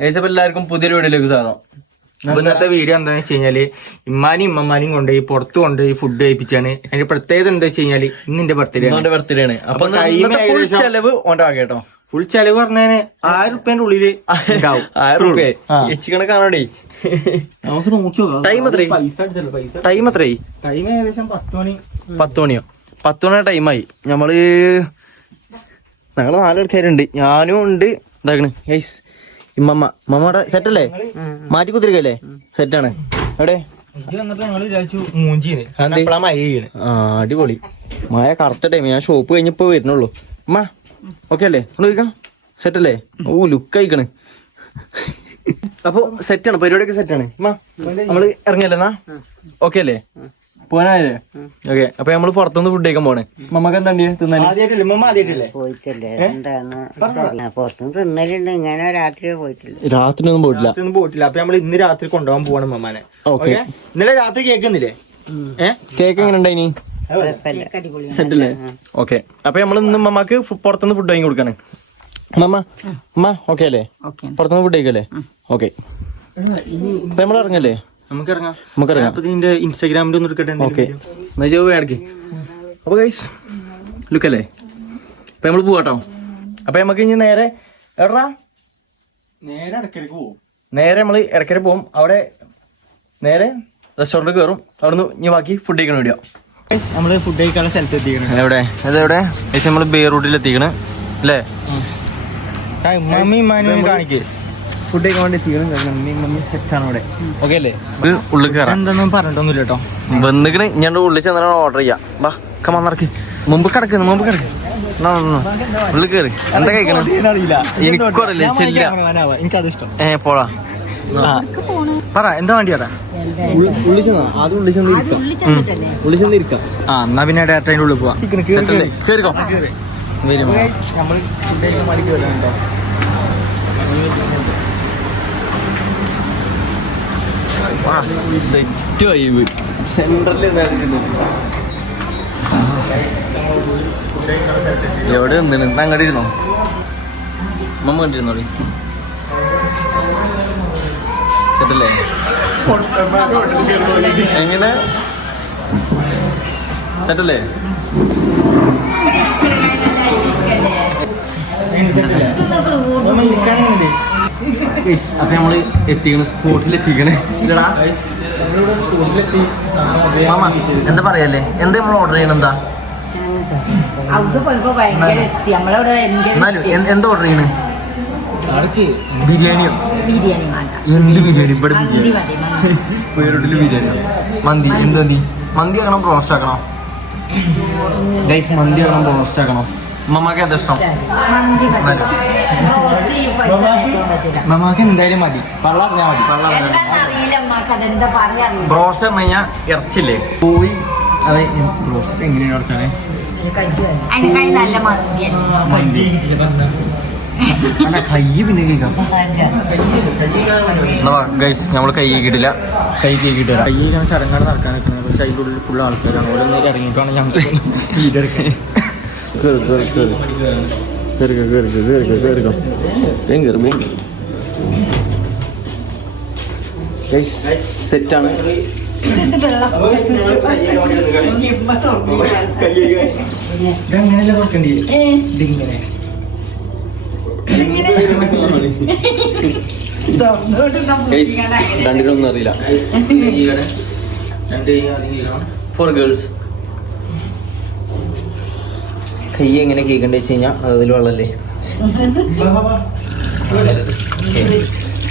എല്ലാവർക്കും പുതിയൊരു വീഡിയോയിലേക്ക് സ്വാഗതം. ഇന്നത്തെ വീഡിയോ എന്താന്ന് വെച്ച് കഴിഞ്ഞാല് ഇമ്മാനും ഇമ്മമാനും കൊണ്ടുപോയി പുറത്ത് കൊണ്ടുപോയി ഫുഡ് കഴിപ്പിച്ചാണ്. അതിന്റെ പ്രത്യേകത എന്താ വെച്ച് കഴിഞ്ഞാല് ഇന്ന് എന്റെ ബർത്ത്ഡേ ആണ്. അപ്പൊ ചെലവ് കേട്ടോ. ഫുൾ ചെലവ് പറഞ്ഞാല് 1000 റുപ്യന്റെ ഉള്ളില് ഉണ്ടാവും. 1000 റുപ്യ കാണോടേ. നമുക്ക് നോക്കിയോ ടൈം എത്രയായി? ടൈം ഏകദേശം 10 മണി. 10 മണിയോ? 10 മണി ടൈമായി. ഞങ്ങള് 4 ആൾക്കാരുണ്ട്. ഞാനും ഉണ്ട്. എന്താക്കണ് ഗൈസ് ഇമ്മമ്മയുടെ സെറ്റല്ലേ? മാറ്റി കുത്തിരിക്കല്ലേ? സെറ്റാണ്. എവിടെ അടിപൊളി മഴ കറക്റ്റ് ടൈം. ഞാൻ ഷോപ്പ് കഴിഞ്ഞപ്പോ വരുന്നുള്ളൂ. അമ്മ ഓക്കെ അല്ലേ? ചോദിക്കാം സെറ്റല്ലേ? ഓ ലുക്ക് ആയിക്കണ്. അപ്പൊ സെറ്റാണ്, പരിപാടിയൊക്കെ സെറ്റാണ്. നമ്മള് ഇറങ്ങിയല്ലേ എന്നാ? ഓക്കെ അല്ലേ? പോകാനായല്ലേ? ഓക്കെ. അപ്പൊ നമ്മള് പുറത്തുനിന്ന് ഫുഡ് കഴിക്കാൻ പോണേ. മമ്മക്ക് എന്താ തിന്നാൻ? രാത്രി ഒന്നും പോയിട്ടില്ല. അപ്പൊ നമ്മള് ഇന്ന് രാത്രി കൊണ്ടുപോകാൻ പോവാണ് മമ്മാനെ. ഓക്കെ. ഇന്നലെ രാത്രി കേൾക്കുന്നില്ലേ? കേക്ക് എങ്ങനെ ഉണ്ടായിനി? സെറ്റല്ലേ? ഓക്കെ. അപ്പൊ നമ്മള് ഇന്ന് മമ്മക്ക് പുറത്തുനിന്ന് ഫുഡ് വാങ്ങി കൊടുക്കാണ്. മമ്മ ഓക്കെ അല്ലേ? പുറത്തുനിന്ന് ഫുഡ് കഴിക്കല്ലേ? ഓക്കെ. അപ്പൊ നമ്മൾ ഇറങ്ങല്ലേ? നമുക്ക് ഇറങ്ങാം. ഇൻസ്റ്റാഗ്രാമിൽ ഒന്ന് എടുക്കട്ടെ. ഓക്കെ. അപ്പൊ ഗൈസ് ലുക്കല്ലേ? അപ്പൊ നമ്മള് പോവാട്ടോ. അപ്പൊ നമുക്ക് ഇനി നേരെ എവിടാ? നേരെ ഇടക്കരക്ക് പോകും. നേരെ നമ്മള് ഇടക്കര പോകും. അവിടെ നേരെ റെസ്റ്റോറൻറ്റ് കയറും. അവിടുന്ന് ഇനി ബാക്കി ഫുഡ് കഴിക്കണ വീഡിയോ. നമ്മള് ഫുഡ് കഴിക്കാനുള്ള സ്ഥലത്ത് എത്തിക്കണം. എവിടെ? അതെവിടെ? നമ്മള് ബേറൂട്ടിൽ എത്തിക്കണ് അല്ലേ? മമ്മി കാണിക്കേ ഫുഡ് കഴിക്കാൻ വേണ്ടി എത്തിക്കണം. സെറ്റാണ് അവിടെ. ഓക്കെ അല്ലേ? ഉള്ളിൽ കയറാം. എന്തൊന്നും പറഞ്ഞിട്ടൊന്നുമില്ല കേട്ടോ. വന്നിക്കണ്. ഞാൻ ഉള്ളിൽ ചെന്നാണ് ഓർഡർ ചെയ്യാം. വാ കമ്മറക്കി മുമ്പ് കിടക്കുന്നു. ഉള്ളിൽ കയറി. എന്താ കഴിക്കണം? എനിക്കറിയില്ല. ചെല്ല. എനിക്കത് ഇഷ്ടം. പോളാ പറ എന്താ വേണ്ടിയാടാ? ഉള്ളിൽ ചെന്നാ ആദ്യം ഉള്ളിൽ ചെന്നിരിക്കാം. ആ എന്നാ പിന്നെ ഡയറക്റ്റ് അതിന്റെ ഉള്ളിൽ പോവാം. കേറിക്കോ. വരും. നമ്മൾ ഫുഡ് കഴിക്കാൻ വേണ്ടി കയറുന്നുണ്ടോ? Set vibe. സെൻട്രല് എവിടെ നിന്ന് അങ്ങോട്ട് ഇരുന്നോ? മമ്മ കണ്ടിരുന്നോളി. സെറ്റല്ലേ? എങ്ങനെ സെറ്റല്ലേ? അപ്പൊ നമ്മള് എത്തിക്കണ സ്പോട്ടിൽ എത്തിക്കണേ. എന്താ പറയല്ലേ? എന്താ നമ്മൾ ഓർഡർ ചെയ്യണം? എന്താ എന്താ ഓർഡർ ചെയ്യണേ? ബിരിയാണിയോ? എന്ത് ബിരിയാണി? ഇവിടെ ബിരിയാണി ബിരിയാണി. മന്തി. എന്ത് മന്തി? മന്തി ആക്കണം ബ്രോസ്റ്റ് ആക്കണോ? ഗൈസ് മന്തി ആക്കണം ബ്രോസ്റ്റ് ആക്കണോ? മമ്മക്ക് എന്താ ഇഷ്ടം? നമുക്ക് എന്തായാലും മതി. ബ്രോസ്റ്റ് പറഞ്ഞു കഴിഞ്ഞാൽ ഇറച്ചില്ലേ? പോയി അത് ബ്രോസ്റ്റ് എങ്ങനെയാണ് അടച്ചാണേ? മന്തി കൈ പിന്നെ കേൾക്കാം. ഗൈസ് നമ്മള് കൈ കേട്ടില്ല. കൈ കേട്ടില്ല. കൈ ഇങ്ങനെ ചടങ്ങാട് നടക്കാൻ നിൽക്കുന്നത്. പക്ഷെ അതിൻ്റെ ഉള്ളിൽ ഫുൾ ആൾക്കാരാണ്. ഓരോന്നേരം ഇറങ്ങിയിട്ടാണ് ഞങ്ങൾക്ക് വീടെടുക്കാൻ. സെറ്റാണ്. ഇതെങ്ങനെയല്ല നോക്കണ്ടേ? ഇതിങ്ങനെ രണ്ടിനൊന്നും അറിയില്ല. For girls. കൈ എങ്ങനെ കേൾക്കണ്ട വെച്ച് കഴിഞ്ഞാൽ അതിൽ വെള്ളല്ലേ?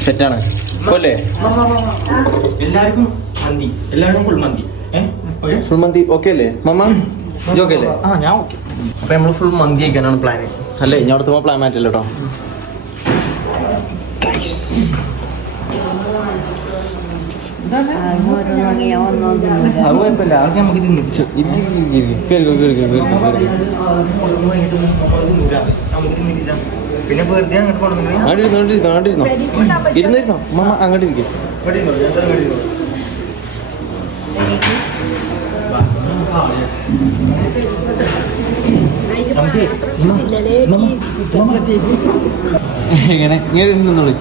സെറ്റാണ് അല്ലേ? എല്ലാവർക്കും മന്തി. എല്ലാവർക്കും ഫുൾ മന്തി. ഫുൾ മന്തി ഓക്കെ അല്ലേ? മമ്മ ഓക്കെ അല്ലേ? ഞാൻ ഓക്കെ. അപ്പൊ നമ്മള് ഫുൾ മന്തി കഴിക്കാനാണ് പ്ലാൻ അല്ലേ? ഞാൻ അടുത്ത പ്ലാൻ മാറ്റില്ല കേട്ടോ. അത് കുഴപ്പമില്ല. അത് നമുക്ക് തിന്നിച്ചു. പിന്നെ വെറുതെ അങ്ങോട്ട് കൊണ്ടുവന്നിരുന്നോ? ഇരുന്നിരുന്നോ? മമ്മ അങ്ങോട്ട് ഇരിക്കും. എങ്ങനെ ഇങ്ങനെ നിന്നോളൂ.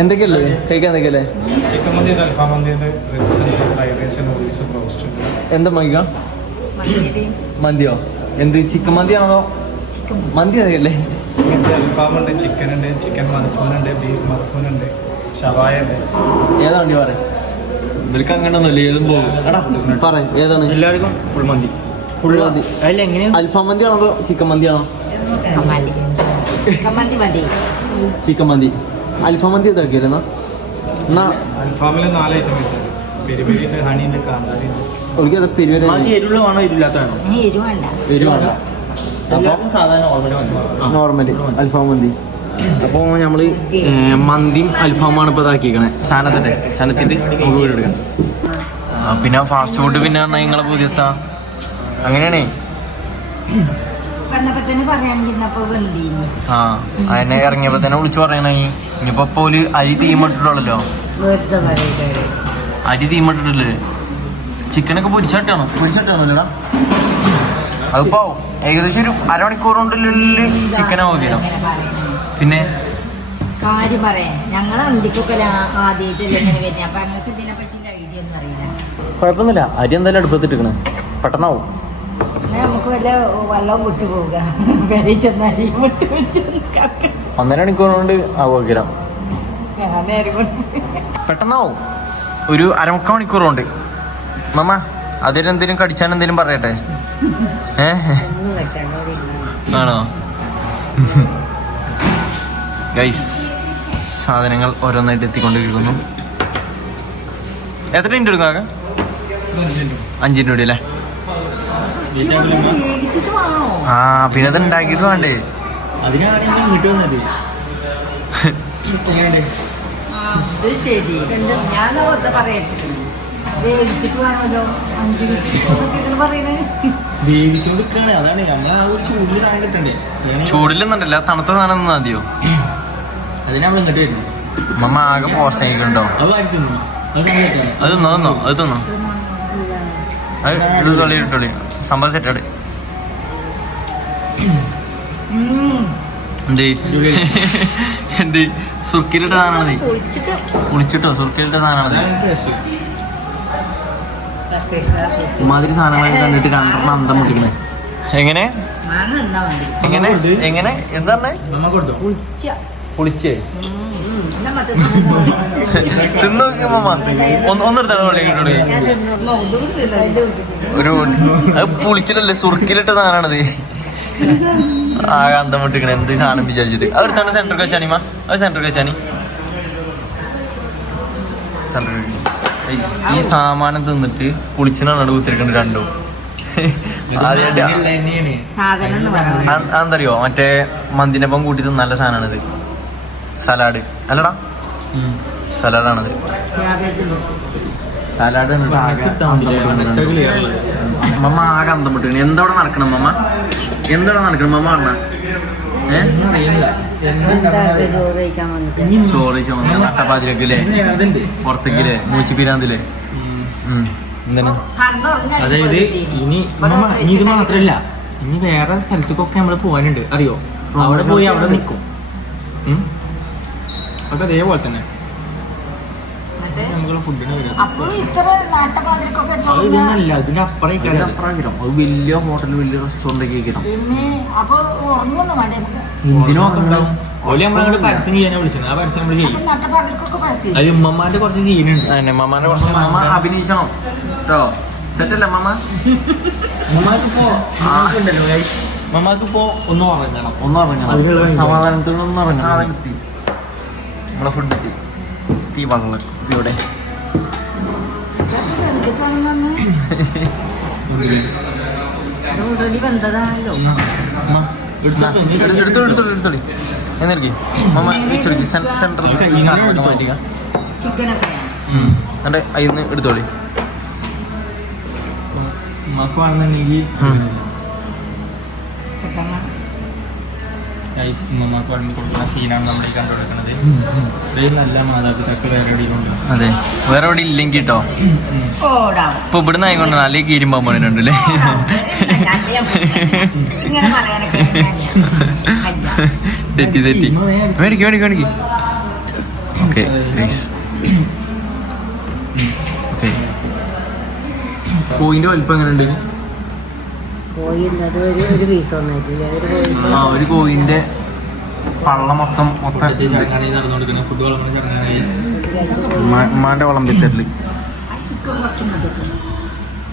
എന്തൊക്കെയല്ലേ കഴിക്കാൻ എന്തൊക്കെയല്ലേ? ചിക്കൻ മന്തി ഉണ്ട്, അൽഫാം മന്തി ഉണ്ട്, റിബ്സ് ഉണ്ട്, ഫ്രൈഡ് റൈസ്, നൂഡിൽസ്, ബ്രോസ്റ്റ് ഉണ്ട്. എന്താ മതിക്ക? മന്തിയോ? എന്ത് ചിക്കൻ മന്തിയാണോ മന്തി അതെയല്ലേ? ചിക്കൻ അൽഫാം ഉണ്ട്, ചിക്കൻ ഉണ്ട്, ചിക്കൻ മധുഫൂൻ ഉണ്ട്, ബീഫ് മധുഫൂൻ ഉണ്ട്, ഷവായ ഉണ്ട്. ഏതാ വണ്ടി പറ? ഇവർക്ക് അങ്ങനെ ഒന്നുമില്ല, ഏതും പോകും. എടാ പറ ഏതാണ്? എല്ലാവർക്കും ഫുൾ മന്തി. ഫുൾ മന്തി. അതിൽ എങ്ങനെയാ? അൽഫാം മന്തിയാണോ അതോ ചിക്കൻ മന്തിയാണോ? ചിക്കൻ മന്തി. അൽഫാം മന്തി ഇതാക്കിയല്ലേ? എന്നാ അൽഫാമിൽ 4 ഐറ്റം ഉണ്ട്. പെരി പെരി ഉണ്ട്, ഹണി ഉണ്ട്, കാന്താരി ഉണ്ട്. ഒരിക്കൽ അത് പെരുവരെ മന്തി എരിവുള്ളതാണോ എരിവില്ലാത്തതാണോ? വരുവാണ് എല്ലാവർക്കും സാധാരണ ഓർമ്മ നോർമലി അൽഫാം മന്തി. അപ്പോൾ നമ്മൾ മന്തിയും അൽഫാമാണ് ഇപ്പോൾ ഇതാക്കിക്കണേ. സാധനത്തിൻ്റെ നമുക്ക് വീട് എടുക്കാം. പിന്നെ ഫാസ്റ്റ് ഫുഡ് പിന്നെ പറഞ്ഞാൽ നിങ്ങളെ പുതിയ അങ്ങനെയാണേ. ആ അതിനെ ഇറങ്ങിയപ്പോ തന്നെ വിളിച്ചു പറയണ ഇനിയിപ്പോ പോല് അരി തീമട്ടിട്ടുള്ളല്ലോ. അരി തീമട്ടിട്ടില്ലേ? ചിക്കനൊക്കെ പൊരിച്ചിട്ടാണല്ലോടാ. അതിപ്പോ ഏകദേശം ഒരു അരമണിക്കൂർ കൊണ്ടുള്ളിൽ ചിക്കനാവുകയോ. പിന്നെ കാര്യം പറയാം, ഞങ്ങൾ അന്തിക്കൊക്കെ ആദ്യമായിട്ടല്ലേ ഇങ്ങനെ വരുന്നത്. അപ്പൊ ഞങ്ങൾക്ക് ഇതിനെ പറ്റിയ ഐഡിയ ഒന്നും അറിയില്ല. കുഴപ്പമൊന്നുമില്ല, അരി എന്തായാലും അടുപ്പത്തിട്ടിക്കണേ, പെട്ടെന്നാവും. നമുക്ക് വല്ല വെള്ളവും കുടിച്ചു പോവുക, പെരി ചെന്നരി മുട്ട് വെച്ച് 1.5 മണിക്കൂർ കൊണ്ട് ആവുകയാം. പെട്ടെന്നാവും, ഒരു 1/4 മണിക്കൂർ കൊണ്ട്. മമ്മ അതിലെന്തേലും കടിച്ചാൻ എന്തേലും പറയട്ടെ? ആണോ? ഗൈസ് സാധനങ്ങൾ ഓരോന്നായിട്ട് എത്തിക്കൊണ്ടിരിക്കുന്നു. എത്ര മിനിറ്റ് എടുക്കും ആകെ? 5 മിനിറ്റ് അല്ലേ? ആ പിന്നെ അത് ഉണ്ടാക്കിയിട്ട് വേണ്ടേ? അതിനാണെങ്കിൽ ഇങ്ങോട്ട് വന്നത്. ശരി, ഞാൻ വെറുതെ പറയിച്ചിട്ടുണ്ട്. വേവിച്ചിട്ട് വേണമല്ലോ 5 മിനിറ്റ് പറയുന്നത്. വേവിച്ചോണ്ടിരിക്കുകയാണ്, അതാണ് ഞങ്ങൾ ആ ഒരു ചൂടിൽ സാധനം കിട്ടണ്ടേ. ചൂടിലൊന്നുണ്ടല്ല, തണുത്ത സാധനം ഒന്നും മതിയോ? അതിനാണ് ഇങ്ങോട്ട് വരുന്നത്. മമ്മ ആകെ പോസ്റ്റ് ആയിക്കണ്ടോ? അത് ആര് തിന്നു? അത് തിന്നോ അത് തിന്നോ? അത് തൊള്ളി സംഭവം സെറ്റാട്. എന്ത് സുർക്കിലിട്ട സാധനമാണത്? കുളിച്ചിട്ടോ? സുർക്കിലിട്ട സാധനമാണത്. ഇമാതിരി സാധനങ്ങൾ കണ്ടിട്ട് 2 അന്തം മുട്ടിക്കണേ. എങ്ങനെ എങ്ങനെ എങ്ങനെ എന്താ കുളിച്ചേ? തിന്നു നോക്കിയ മമ്മ ഒന്നെടുത്താണ് പള്ളിക്കിട്ടോളി. ഒരു അത് പുളിച്ചിട്ടല്ലേ, സുർക്കിലിട്ട സാധനമാണത്. ആകെ അന്തം മുട്ടിക്കണേ. എന്ത് സാധനം വിചാരിച്ചിട്ട് അവിടുത്താണ് സെന്റർ വെച്ചാണി മാ. അത് സെന്റർ വെച്ചാണി ഈ സാമാനം തിന്നിട്ട് പുളിച്ചിനാണ് കുത്തിരിക്കണത് രണ്ടും. അതെന്തറിയോ, മറ്റേ മന്തിനൊപ്പം കൂട്ടി നല്ല സാധനമാണിത്. സലാഡ് അല്ലടാ, സലാഡാണത്. സലാഡ് മമ്മ ആകെ അന്തം മുട്ടിക്കണേ. എന്തവിടെ നടക്കണം മമ്മ? എന്തവിടെ നടക്കണം മമ്മ? പറഞ്ഞ ചോറ് നട്ടപ്പാതിരക്കില്ലേ, പുറത്തേക്കില്ലേ, മൂച്ചിപ്പിരാന്തില്ലേ? എന്താണ്? അതായത് ഇനി ഇത് മാത്രല്ല, ഇനി വേറെ സ്ഥലത്തേക്കൊക്കെ നമ്മള് പോകാനുണ്ട്, അറിയോ? അവിടെ പോയി അവിടെ നിൽക്കും. അപ്പൊ അതേപോലെ തന്നെ ഇതൊന്നല്ല, ഇതിന്റെ അപ്പുറം അത് വലിയ ഹോട്ടൽ, വലിയ റെസ്റ്റോറന്റ് ഒക്കെ ആയിരിക്കണം. എന്തിനോ ഉണ്ടാവും. ഓല് നമ്മളോട് പരസ്യം ചെയ്യാനാ വിളിച്ചത്. ആ പരസ്യം നമ്മള് ചെയ്യും. അത് ഉമ്മമാന്റെ കുറച്ച് ചെയ്യുന്നുണ്ട്. മമ്മാന്റെ കുറച്ച് മമ്മ അഭിനയിച്ചണം കേട്ടോ. സെറ്റല്ലേ മമ്മ? മമ്മാക്കിപ്പോ ഒന്ന് ഉറങ്ങണം. സമാധാനത്തിൽ ഒന്ന് ഉറങ്ങണം. നമ്മളെ ഫുഡ് എത്തി. തീ വെള്ളം ഇവിടെ എടുത്തോളി. എന്നിരിക്കും മമ്മ വെച്ചെടുക്കി. സെന്ററിൽ മാറ്റിക്ക. എന്നിട്ട് അതിന്ന് എടുത്തോളി. ഉമ്മക്ക് വേണമെന്നുണ്ടെങ്കിൽ ഉമ്മമാർക്ക് വളമ്പി കൊടുക്കുന്ന സീനാണ് നമ്മൾ ഈ കണ്ടുകൊടുക്കുന്നത്. ഇത്രയും നല്ല മാതാപിതാക്കൾ വേറെ എവിടെയുണ്ട്. അതെ, വേറെ എവിടെ ഇല്ലെങ്കിൽ കേട്ടോ. ഓടാ ഇപ്പൊ ഇവിടുന്ന് ആയിക്കൊണ്ടാണ് അല്ലെങ്കിൽ കീരുമ്പോ പോയിട്ടുണ്ടല്ലേ. ഇങ്ങനെ പറയാനൊക്കെ തെറ്റി മേടിക്ക്. Okay okay. കോയിന്റെ വലിപ്പം എങ്ങനെയുണ്ട്? ഒരു പീസ് ഒന്നായിട്ടില്ല. ഒരു കോയിന്റെ പള്ള മൊത്തം നടന്നുകൊടുക്കുന്ന ഫുഡ് വളർന്ന ചടങ്ങാണ്. ഉമ്മാന്റെ വളം വിത്തരില് ചിക്കൻ കുറച്ച് മതി.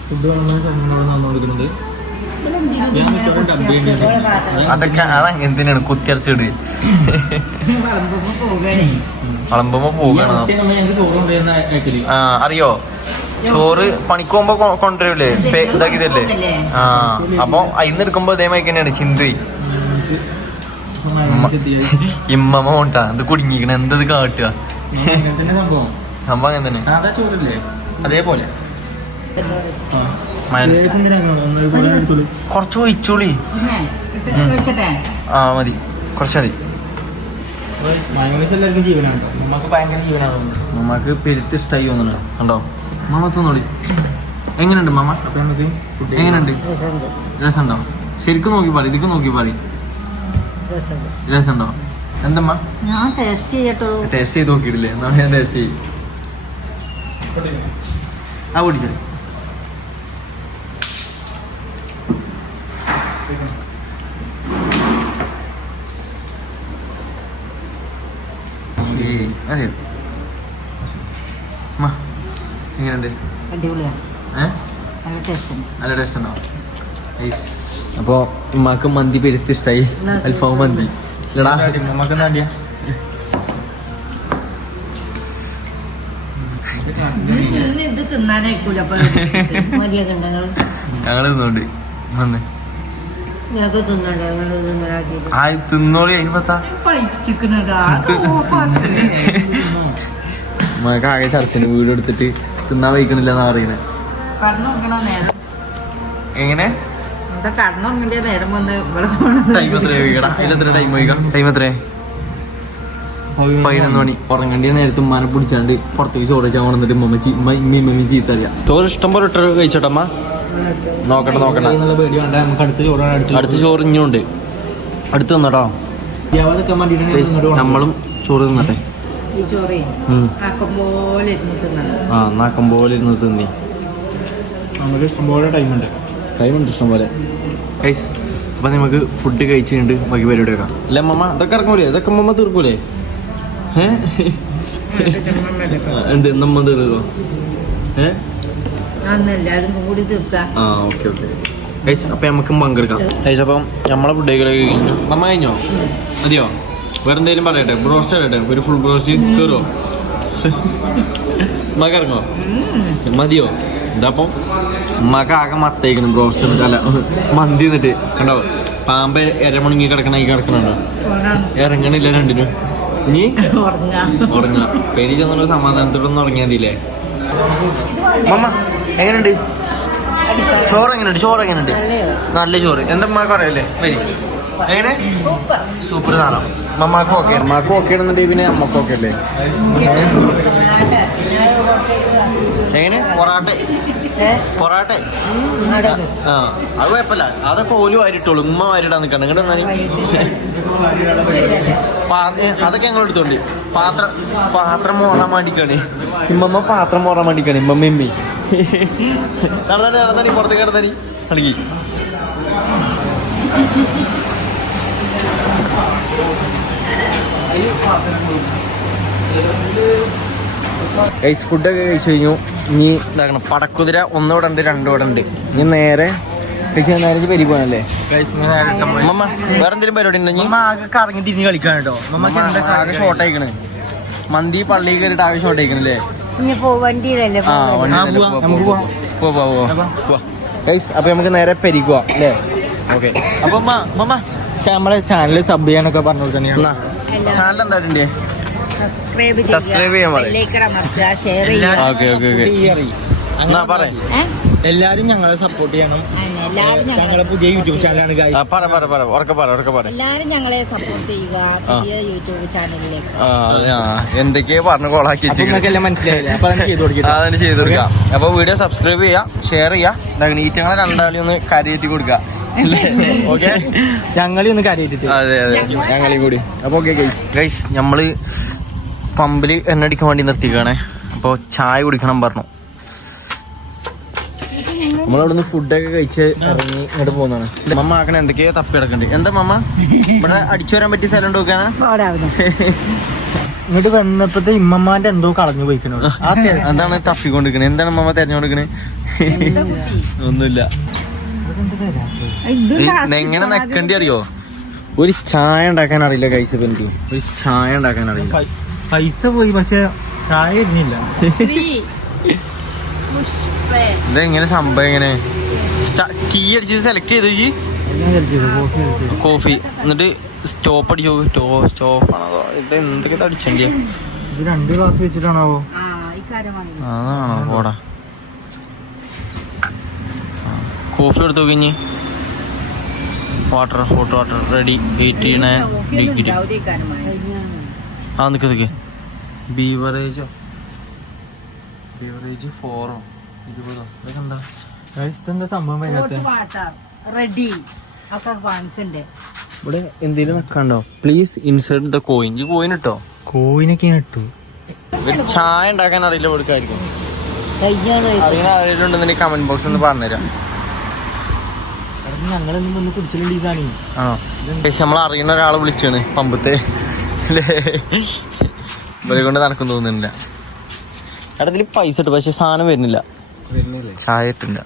ഫുഡ് വളർന്ന ചടങ്ങാണ് നടന്നുകൊടുക്കുന്നത്. അതൊക്കെ അതങ്ങനെ തന്നെയാണ്. കുത്തിയരച്ചിട് വളമ്പുമ്പോ പോകണം. അറിയോ, ചോറ് പണിക്ക് പോകുമ്പോ കൊണ്ടുവരൂലേ, ഇതാക്കിയതല്ലേ. അപ്പൊ അതിന്ന് എടുക്കുമ്പോ അതേമാതിരി തന്നെയാണ് ചിന്തി. ഇമ്മമ്മ കൊണ്ടാ ഇത് കുടുങ്ങിക്കണ എന്തത് കാട്ടുക. സംഭവം അങ്ങനെ തന്നെ സാധാ ചോറില്ലേ അതേപോലെ. കൊറച്ച് ഒഴിച്ചോളി. ആ മതി, കുറച്ച് മതി. എല്ലാവർക്കും ജീവനാണ്. നമുക്ക് ഭയങ്കര ജീവനാണ്. മമ്മക്ക് പെരുത്ത് ഇഷ്ടമായി തോന്നണോ? കണ്ടോ മാമ തോന്നോളി. എങ്ങനെയുണ്ട് മാമ? അപ്പൊ നമുക്ക് എങ്ങനെയുണ്ട്? രസമുണ്ടോ? ശരിക്കും നോക്കി പാടി, ഇതൊക്കെ നോക്കി പാടി. രസമുണ്ടോ? എന്തമ്മ ഞാൻ ടേസ്റ്റ് ചെയ്യട്ടോ. ടേസ്റ്റ് ചെയ്ത് നോക്കിയിട്ടില്ലേ? എന്നാ ഞാൻ ടേസ്റ്റ് ചെയ്യും. ആ പൊടിച്ചോ. അതെ എങ്ങനെയുണ്ട്? അടിപൊളിയാണ്, ഏഹ് നല്ല ടേസ്റ്റ് ഉണ്ട്. നല്ല ടേസ്റ്റ് ഉണ്ടോ? അപ്പോൾ ഉമ്മാക്ക് മന്തി പെരുത്ത് ഇഷ്ടമായി. അൽഫാം മന്തി ഇല്ലടാ. നമുക്ക് നാട്ടിയാ ഇത് തിന്നാനായിക്കൂല. അപ്പൊ മതിയൊക്കെ ഉണ്ട് ഞങ്ങള് തിന്നോണ്ട് വന്ന് ഞങ്ങൾക്ക് തിന്നണ്ടേ? ഞങ്ങൾ തിന്നാനാക്കിയത് ആ തിന്നോളി. അതിന് പത്താ ഉമ്മാക്ക് ആകെ ചർച്ചന് വീട് എടുത്തിട്ട് തിന്നാൻ വയ്ക്കണില്ല എന്നാ പറയുന്നത്. കടന്നുറങ്ങണ നേരം എങ്ങനെ എന്താ കടന്നുറങ്ങിന്റെ നേരം വന്ന് ഇവിടെ ടൈം എത്രയാ വയ്ക്കടാ? അതിലെത്ര ടൈം വയ്ക്കാം? ടൈം എത്രയാ? 11 മണി. ഉറങ്ങേണ്ട നേരത്തെ ഉമ്മാനെ പിടിച്ചാണ്ട് പുറത്തേക്ക് ചോറ് വെച്ചാൽ കൊണ്ടിട്ട് മമ്മി ചീത്ത അറിയാം. ചോറ് ഇഷ്ടം പോലെ ഇട്ട് കഴിച്ചോട്ടമ്മ. നോക്കട്ടെ പേടി വേണ്ട. നമുക്ക് അടുത്ത ചോറാണ്. അടുത്ത ചോറ് ഇഞ്ഞുണ്ട്. അടുത്ത് തിന്നട്ടോ. നമ്മളും ചോറ് തിന്നട്ടെ. ഈ ചോറേ ആക്കം പോലെ ഇരുന്ന് തിന്നണം. ആ നാക്കം പോലെ ഇരുന്ന് തിന്നി. നമുക്ക് ഇഷ്ടംപോലെ ടൈമുണ്ട് ഇഷ്ടം പോലെ. അപ്പൊ നമുക്ക് ഫുഡ് കഴിച്ചിട്ടുണ്ട്. ബാക്കി പരിപാടി വെക്കാം അല്ലേ മമ്മ? ഇതൊക്കെ ഇറങ്ങൂലേ? ഇതൊക്കെ മമ്മ തീർക്കൂലേ? എന്ത് നമ്മ തീർക്കോ? എല്ലാവരും കൂടി തീർക്കാം. ആ ഓക്കെ. അപ്പൊ നമുക്കും പങ്കെടുക്കാം. അപ്പം നമ്മളെ ഫുഡ് കഴിക്കലൊക്കെ കഴിഞ്ഞു. മമ്മ കഴിഞ്ഞോ? മതിയോ? വേറെ എന്തെങ്കിലും പറയട്ടെ? ബ്രോസ്റ്റ് പറയട്ടെ? ഒരു ഫുൾ ബ്രോസ്റ്റ് കയറുമോ? ഉമ്മക്ക് ഇറങ്ങോ? മതിയോ? ഇതപ്പം ഉമ്മക്ക് ആകെ മത്തയിക്കണം. ബ്രോസ്റ്റ് അല്ല മന്തി എന്നിട്ട് കണ്ടോ പാമ്പ് എരമണങ്ങി കിടക്കണുണ്ടോ? ഇറങ്ങണില്ല രണ്ടിനും. ഇനി ഉറങ്ങ പേടി ചെന്നുള്ള സമാധാനത്തോടൊന്നും ഉറങ്ങിയാൽ മതിയില്ലേ? മമ്മ എങ്ങനെയുണ്ട്? ചോറ് എങ്ങനെയുണ്ട്? നല്ല ചോറ്. എന്താ ഉമ്മക്ക് അറിയല്ലേ? വരി. എങ്ങനെ? സൂപ്പർ സാധനം. മമ്മക്ക് ഓക്കെ. അമ്മക്ക് ഓക്കെ ആണെന്നുണ്ടെങ്കിൽ പിന്നെ അമ്മക്ക് ഓക്കെ അല്ലേ? എങ്ങനെ? പൊറാട്ട ആ അത് കുഴപ്പമില്ല. അതൊക്കെ ഓല് വാരിട്ടോളൂ. ഉമ്മ വാരിടാൻ നിൽക്കണം. ഇങ്ങോട്ട് വന്നാൽ അതൊക്കെ ഞങ്ങൾ എടുത്തോണ്ട് പാത്രം മോറാൻ വേണ്ടിക്കാണ്. ഇമ്മമ്മ പാത്രം മോറാൻ വേണ്ടിക്കാണ്. ഇമ്മമ്മ നടന്നടി പുറത്തേക്ക് നടന്നടി കളിക്കി. ഫുഡൊക്കെ കഴിച്ചു കഴിഞ്ഞു. ഇനി ഇതാക്കണം പടക്കുതിര. ഒന്നിവിടെ ഉണ്ട്, രണ്ടിവിടെ ഉണ്ട്. ഇനി നേരെ നേരെ പെരി പോകാനല്ലേ? മമ്മ വേറെ എന്തെങ്കിലും പരിപാടി ഉണ്ടോ? ഇനി ആകെ കറങ്ങി തിരിഞ്ഞ് കളിക്കാൻ കേട്ടോ. മമ്മക്ക് ആകെ ഷോർട്ട് ആയിക്കണ്. മന്തി പള്ളിയിൽ കയറിയിട്ട് ആകെ ഷോർട്ട് ആയിക്കണല്ലേ? വണ്ടിയിലല്ലേ? അപ്പൊ നമുക്ക് നേരെ പെരിക്ക് പോവാം അല്ലേ? ഓക്കെ. അപ്പൊ മമ്മ നമ്മുടെ ചാനൽ സബ് ചെയ്യാനൊക്കെ പറഞ്ഞു കൊടുത്തന്നെ. ചാനൽ എന്താ സബ്സ്ക്രൈബ് ചെയ്യാൻ പറയും. ഷെയർ ചെയ്യാം. ഓക്കെ. എന്നാ പറ. എല്ലാരും ഞങ്ങളെ സപ്പോർട്ട് ചെയ്യണം. എല്ലാവരും ഞങ്ങളെ പുതിയ യൂട്യൂബ് ചാനലാണ് guys. പറ ഉറക്കെ പറ. എല്ലാരും ഞങ്ങളെ സപ്പോർട്ട് ചെയ്യുക പുതിയ യൂട്യൂബ് ചാനലിലേക്ക്. എന്തൊക്കെയോ പറഞ്ഞു കോളാക്കി അപ്പൊ നിങ്ങൾക്കെല്ലാം മനസ്സിലായില്ലേ? അപ്പൊ അതൊന്ന് ചെയ്ത് കൊടുക്കാം. അതിന് ചെയ്ത് കൊടുക്കാം. അപ്പൊ വീഡിയോ സബ്സ്ക്രൈബ് ചെയ്യാ, ഷെയർ ചെയ്യാ, ഈറ്റങ്ങളെ രണ്ടാളി ഒന്ന് കരയേറ്റി കൊടുക്കുക. ഓക്കെ, ഞങ്ങളി ഒന്ന് കാര്യമായിട്ട്. അതെ ഞങ്ങളെയും കൂടി. അപ്പൊ ഓക്കെ ഗൈസ്, നമ്മള് പമ്പില് എണ്ണ അടിക്കാൻ വേണ്ടി നിർത്തിക്കാണേ. അപ്പൊ ചായ കുടിക്കണം പറഞ്ഞു. നമ്മളവിടുന്ന് ഫുഡൊക്കെ കഴിച്ച് ഇറങ്ങി ഇങ്ങോട്ട് പോകുന്നതാണ്. മമ്മ ആക്കണ എന്തൊക്കെയോ തപ്പി കിടക്കണ്ട്. എന്താ മമ്മ ഇവിടെ അടിച്ചു വരാൻ പറ്റിയ സ്ഥലം നോക്കാനാ? ഇങ്ങോട്ട് വന്നപ്പോഴത്തെ ഇമ്മമാന്റെ എന്തോ കളഞ്ഞു പോയിക്കണോ. അതാണ് തപ്പിക്കൊണ്ടിരിക്കണേ. എന്താണ് മമ്മ തെരഞ്ഞുകൊണ്ടിരിക്കണേ? ഒന്നുമില്ല. എങ്ങനെ നെക്കണ്ടി അറിയോ? ഒരു ചായ ഉണ്ടാക്കാൻ അറിയില്ല കൈസ്. ഇപ്പൊ എനിക്ക് ഒരു ചായ ഉണ്ടാക്കാൻ അറിയില്ല. പൈസ പോയി, പക്ഷെ ചായ ഇരുന്നില്ല. ഇതെങ്ങനെ സംഭവം? എങ്ങനെ ടീ അടിച്ചത് സെലക്ട് ചെയ്തു ജി? കോഫി എന്നിട്ട് സ്റ്റോപ്പ് അടിച്ചു. സ്റ്റോപ്പാണോ ഇത്? എന്തൊക്കെ അടിച്ചെങ്കിൽ ഇത് 2 ഗ്ലാസ് വെച്ചിട്ടാണോ? അതാണോ? പോടാ, കോഫി എടുത്തു കഴിഞ്ഞ് water, hot water ready. 89 degree. നിക്ക് ബീവറേജോ 4 20 ഇതൊക്കെ എന്താ? എന്താ സംഭവം? റെഡി ഇവിടെ എന്തേലും വെക്കാണ്ടോ? Please insert the coin. ഈ കോയിൻ ഇട്ടോ? കോയിനൊക്കെ ഇട്ടു. ഒരു ചായ ഉണ്ടാക്കാൻ അറിയില്ല കൊടുക്കായിരിക്കും. അറിയുന്ന ആരെങ്കിലും ഉണ്ടെന്നുണ്ടെങ്കിൽ കമന്റ് ബോക്സ് ഒന്ന് പറഞ്ഞുതരാം. ഞങ്ങളൊന്നും ഒന്ന് കുടിച്ചിട്ടുണ്ട് ഈ സാധനം. ആണോ? നമ്മൾ അറിയുന്ന ഒരാളെ വിളിച്ചാണ് പമ്പത്തെ. ഇവരെ കൊണ്ട് നടക്കും തോന്നുന്നില്ല. ഇടത്തിൽ പൈസ ഇട്ടു, പക്ഷെ സാധനം വരുന്നില്ല. ചായ ഇട്ടില്ല.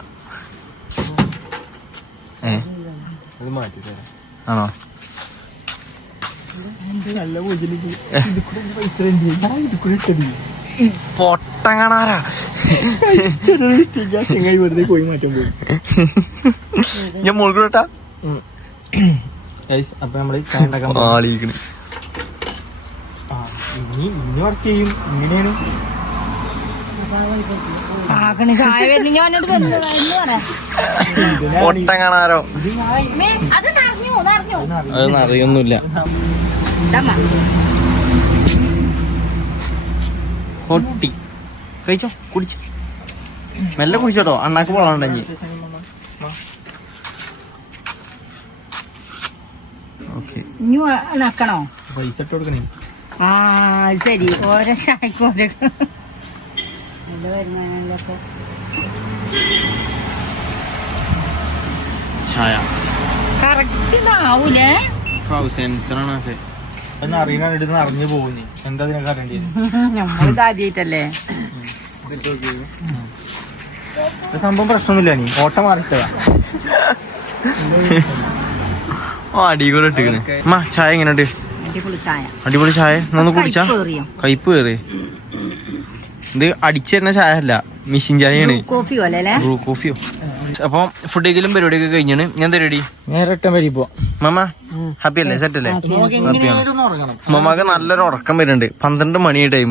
ആണോ? പൊട്ടങ്ങാനാരാ വെറുതെ പോയി മാറ്റാൻ പോയി. ഞാൻ മുഴുകൂട്ടാ. അപ്പൊ നമ്മള് ചായ ഉണ്ടാക്കാൻ ആളിക്കണ്. ഇനി വർക്ക് ചെയ്യും. ഇങ്ങനെയാണ് പൊട്ടങ്ങാനാരോ. അത് അറിയൊന്നുമില്ല. പൊട്ടി കഴിച്ചോ, കുടിച്ചോ, മെല്ലെ കുടിച്ചോട്ടോ. അണ്ണാക്ക് പോളാണ്ടെങ്കിൽ ഓക്കെ. നക്കണോ? പൈസ ഇട്ട് കൊടുക്കണേ. ശരി. ഓരോ ഷായ്ക്ക് ഓരോ ചായ കറക്റ്റ് ഇതാവൂലേ? സെൻസറാണൊക്കെ അറിയാൻ എടുത്ത് അറിഞ്ഞു പോകുന്നേ. എന്താ നിനക്ക് അറിയേണ്ടത്? നമ്മളിത് ആദ്യമായിട്ടല്ലേ. സംഭവം പ്രശ്നമൊന്നുമില്ല. നീ ഓട്ടം മാറിച്ചതാ. അടികൂടെ ഇട്ടിക്കണ്. ചായ എങ്ങനെയുണ്ട്? അടിപൊളി ചായ. ഒന്ന് കുടിച്ചാ? കയ്പ് കയറി. ഇത് അടിച്ചു തരുന്ന ചായ അല്ല, മെഷീൻ ചായയാണ്. ബ്രൂ കോഫിയോ? അപ്പൊ ഫുഡ് കഴിക്കലും പരിപാടിയൊക്കെ കഴിഞ്ഞാണ്. ഞാൻ പരിപാടി നേരെ വരി പോവാ. മമ്മ ഹാപ്പി അല്ലേ? സെറ്റ് അല്ലേ? മമ്മക്ക് നല്ലൊരു ഉറക്കം വരുന്നുണ്ട്. 12 മണി ടൈം.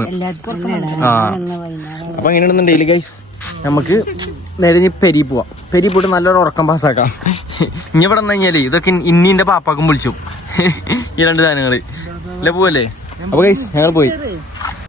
അപ്പൊ എങ്ങനെയാണെന്നുണ്ടെങ്കിൽ ഗൈസ് നമുക്ക് നേരെ ഇനി പെരി പോവാം. പെരി പോയിട്ട് നല്ലൊരു ഉറക്കം പാസ്സാക്കാം. ഇനി ഇവിടെ വന്നു കഴിഞ്ഞാല് ഇതൊക്കെ ഇന്നിന്റെ പാപ്പാക്കും വിളിച്ചു. ഈ 2 സാധനങ്ങള് അല്ലേ പോവല്ലേ? അപ്പൊ ഗൈസ് ഞങ്ങൾ പോയി.